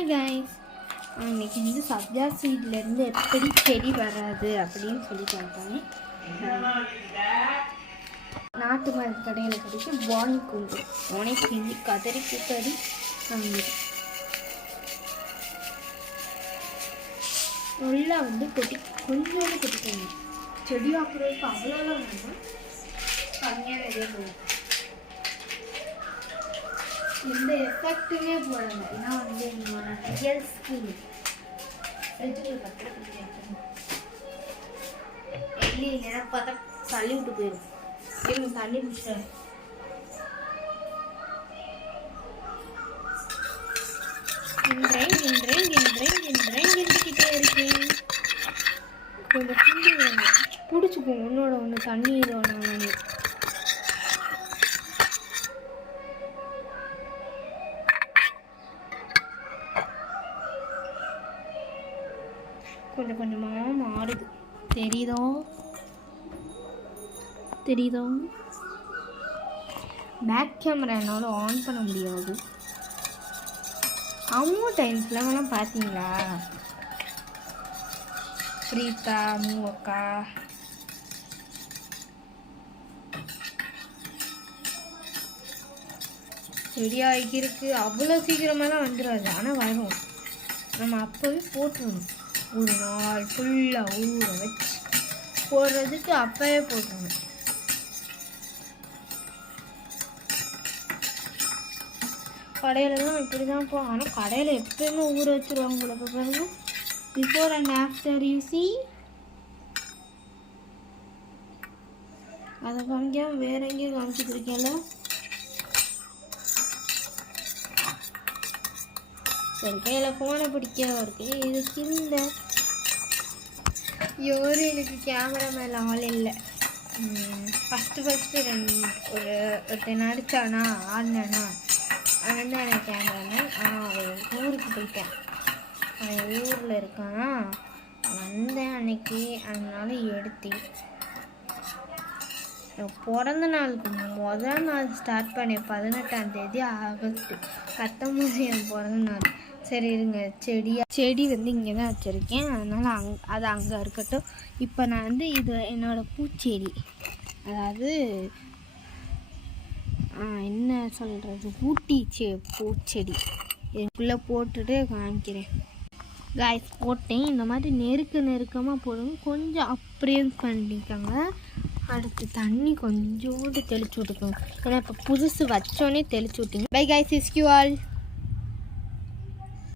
Hi guys, இன்னைக்கு வந்து சப்ஜா சீட்லேருந்து எப்படி செடி வராது அப்படின்னு சொல்லி சொல்லிட்டாங்க. நாட்டு மருந்து கடையில் கிடைச்சி வாங்கிக்கொண்டு உனே கிள்ளி கதறி குத்தறி நல்லா வந்து கொஞ்சோண்டு கொட்டிக்கோங்க. செடி ஆக்குறதுக்கு அவ்வளோதான் வேணும், கம்மியாக நிறைய போகும். எந்த எஃபெக்ட்டுமே போடலை, ஏன்னா வந்து என்னோட ரியல் ஸ்கின் ஃப்ரிட்ஜில் பத்திரம் எள்ளி நேரம் பார்த்தா தள்ளி விட்டு போயிடும். இருங்க தள்ளி முடிச்சிட்டேன். கிண்டிக்கிட்டே இருக்கேன். கொஞ்சம் கிண்டி பிடிச்சிக்கும் ஒன்னோட ஒன்று தண்ணி இதோட கொஞ்சம் கொஞ்சமாக மாறுது. தெரியுதோ? பேக் கேமரா என்னால் ஆன் பண்ண முடியாது. அம்மா டைம்ஸில் வேணால் பார்த்தீங்களா? பிரீத்தா மூவக்கா ரெடியாகி இருக்கு. அவ்வளோ சீக்கிரமெல்லாம் வந்துடாது, ஆனால் வரும். நம்ம அப்போவே போட்டுருணும். ஒரு நாள் ஃபுல்லாக ஊற வச்சு போடுறதுக்கு அப்போவே போட்டுருணும். கடையிலலாம் இப்படி தான் போகும். ஆனால் கடையில் எப்போயுமே ஊற வச்சுருவாங்க. உங்களுக்கு பாருங்க, before and after you see. அதை காமிக்காம வேற எங்கேயும் காமிச்சிட்டு இருக்கேன்ல. சரி, கையில் ஃபோனை பிடிக்க இருக்கு. இதுக்கு இந்த யோரு எனக்கு கேமரா மேலே ஆள் இல்லை. ஃபஸ்ட்டு ஒருத்தன் நடித்தானா ஆடினானா அவன் தான் எனக்கு கேமராமேன். அவன் ஊருக்கு போயிட்டேன். அவன் ஊரில் இருக்கானா, வந்தேன் அன்னைக்கு. அதனால எடுத்தேன். பிறந்த நாளுக்கு முதல் நாள் ஸ்டார்ட் பண்ணேன், 18ஆம் தேதி ஆகஸ்ட் 19 என் பிறந்த நாள். சரி இருங்க, செடி வந்து இங்கே தான் வச்சுருக்கேன், அதனால் அது அங்கே இருக்கட்டும். இப்போ நான் வந்து இது என்னோடய பூச்செடி, அதாவது என்ன சொல்கிறது, ஊட்டி பூச்செடி இதுக்குள்ளே போட்டுட்டு காமிக்கிறேன். காய்ஸ் போட்டேன். இந்த மாதிரி நெருக்கமாக போடுங்க. கொஞ்சம் அப்படியே பண்ணிக்கோங்க. அடுத்து தண்ணி கொஞ்சோண்டு தெளிச்சு விட்டுக்கோங்க. ஏன்னா இப்போ புதுசு வச்சோன்னே தெளிச்சு விட்டீங்க. By guys, is you all.